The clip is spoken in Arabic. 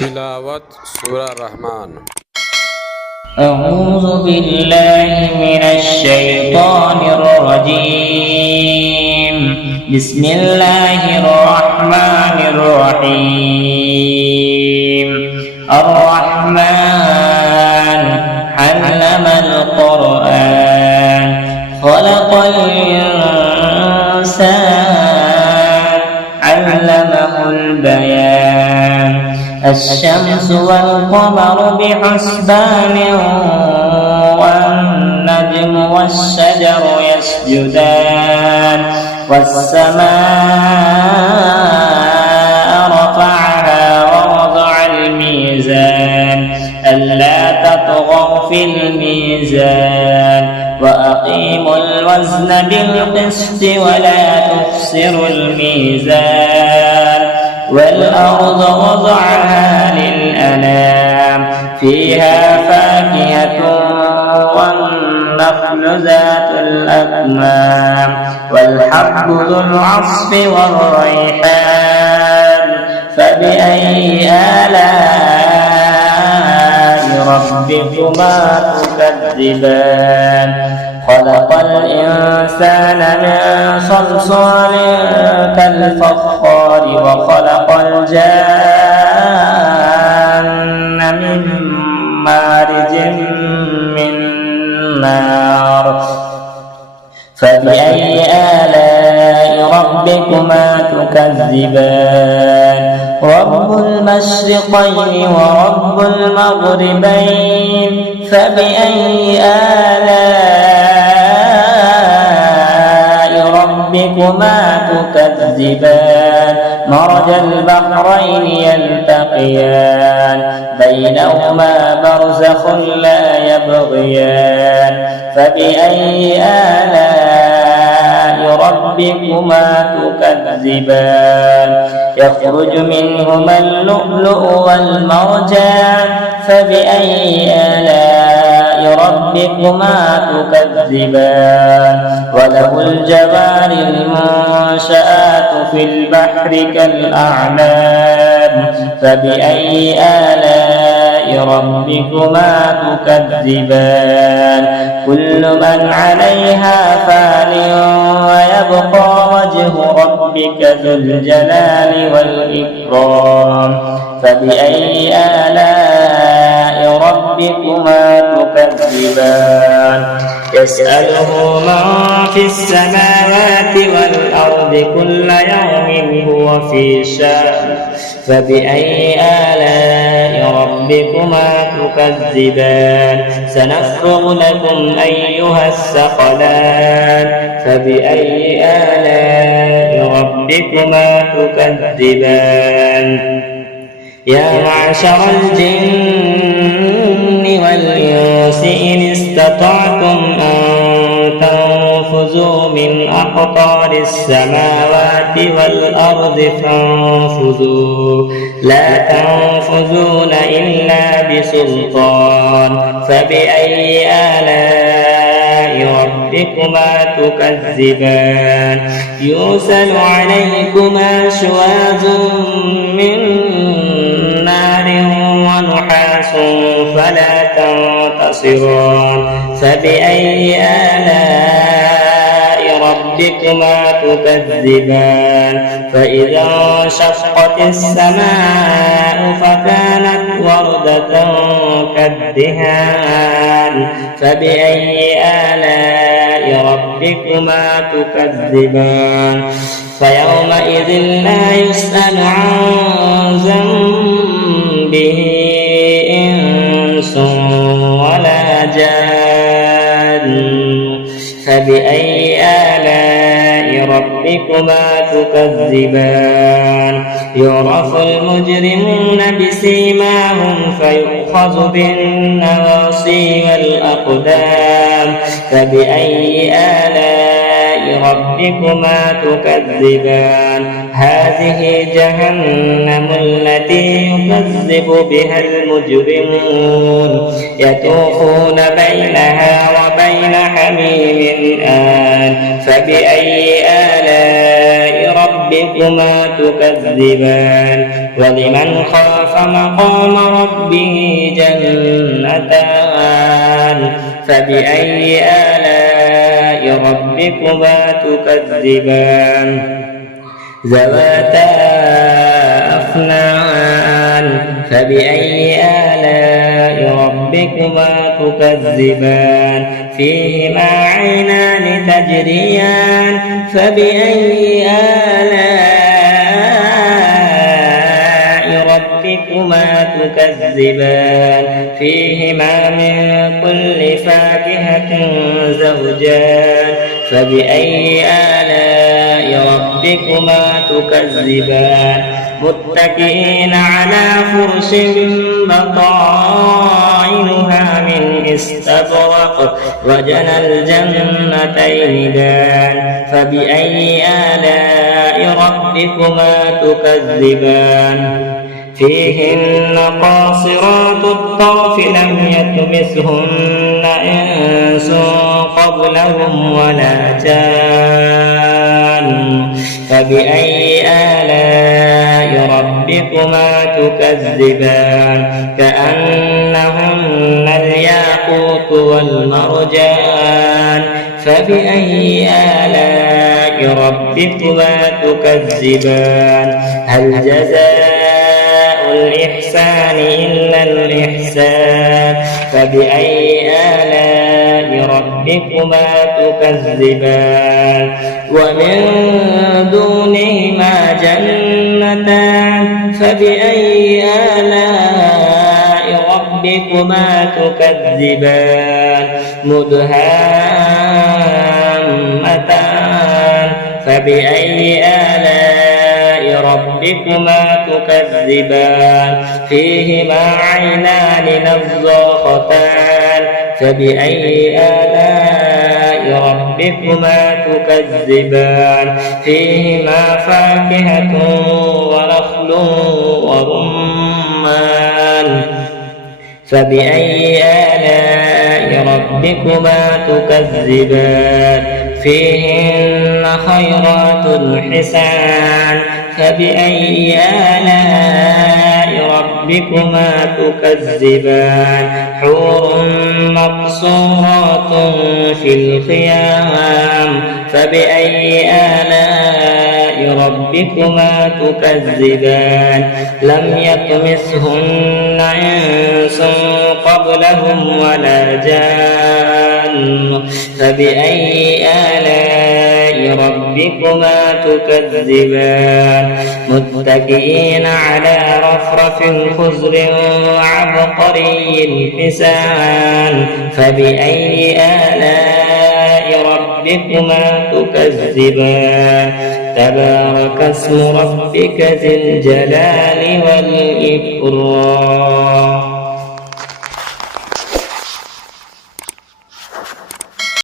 तिलावत सूरा रहमान। أعوذ بالله من الشيطان الرجيم. بسم الله الرحمن الرحيم. الرحمن علم القرآن خلق الإنسان علمه البيان. الشمس والقمر بحسبان والنجم والشجر يسجدان والسماء رفعها ووضع الميزان ألا تطغوا في الميزان وأقيموا الوزن بالقسط ولا تخسروا الميزان. والأرض وضعها للأنام فيها فاكهة والنخل ذات الأكمام والحب ذو العصف والريحان. فبأي آلاء ربكما تكذبان؟ خلق الإنسان من صلصال كالفخار وخلق الجان من مارج من نار. فبأي آلاء ربكما تكذبان؟ رب المشرقين ورب المغربين. فبأي آلاء ربكما تكذبان؟ مرج البحرين يلتقيان بينهما برزخ لا يبغيان. فبأي آلاء ربكما تكذبان؟ يخرج منهما اللؤلؤ والمرجان. فبأي آلاء ربكما تكذبان؟ وله الجوار المنشآت في البحر كالأعلام. فبأي آلاء ربكما تكذبان؟ كل من عليها فان ويبقى وجه ربك ذو الجلال والإكرام. فبأي آلاء ربكما تكذبان؟ يسأله من في السماوات والأرض كل يوم هو في شأن. فبأي آلاء ربكما تكذبان؟ سنفرغ لكم أيها الثقلان. فبأي آلاء ربكما تكذبان؟ يا معشر الجن والإنس إن استطعتم أن تنفذوا من أقطار السماوات والأرض فانفذوا لا تنفذون إلا بسلطان. فبأي آلاء ربكما تكذبان؟ يرسل عليكما شواظ من نار ونحاس فلا تنتصران. فبأي آلاء ربكما تكذبان؟ فإذا انشقت السماء فكانت وردة كالدهان. فبأي آلاء ربكما تكذبان؟ فيومئذ لا يسأل عن ذنبه إنس ولا جان. فبأي آلاء ربكما تكذبان؟ يعرف المجرمون بسيماهم فيؤخذ بالنواصي والأقدام. فبأي آلاء ربكما تكذبان؟ هذه جهنم التي يكذب بها المجرمون يطوفون بينها وبين حميم آن. فبأي آلاء ربكما تكذبان؟ ولمن خاف مقام ربه جنتان فبأي آلاء ربكما تكذبان ذواتا أفنان فبأي آلاء ربكما تكذبان فيهما عينان تجريان فبأي آلاء ربكما تكذبان فيهما من كل فاكهة زوجان فبأي آلاء ربكما تكذبان متكئين على فرش بطائنها من استبرق وجنى الجنتين دان فبأي آلاء ربكما تكذبان فيهن قاصرات الطرف لم يطمثهن إنس قبلهم ولا جان فبأي آلاء ربكما تكذبان كأنهن الياقوت والمرجان فبأي آلاء ربكما تكذبان هل جزاء الإحسان إلا الإحسان فبأي آلاء ربكما تكذبان ومن دونهما جنتان فبأي آلاء ربكما تكذبان مدهامتان فبأي آلاء ربكما تكذبان فيهما عينان نضاختان فبأي آلاء ربكما تكذبان فيهما فاكهة ونخل ورمان فبأي آلاء ربكما تكذبان فيهن خيرات حسان فبأي آلاء ربكما تكذبان حور مقصورات في الخيام فبأي آلاء ربكما تكذبان لم يطمثهن إنس قبلهم ولا جان فبأي آلاء ربكما تكذبان متكئين على رفرف خضر وعبقري حسان فبأي آلاء ربكما تكذبان تبارك اسم ربك ذي الجلال والإكرام.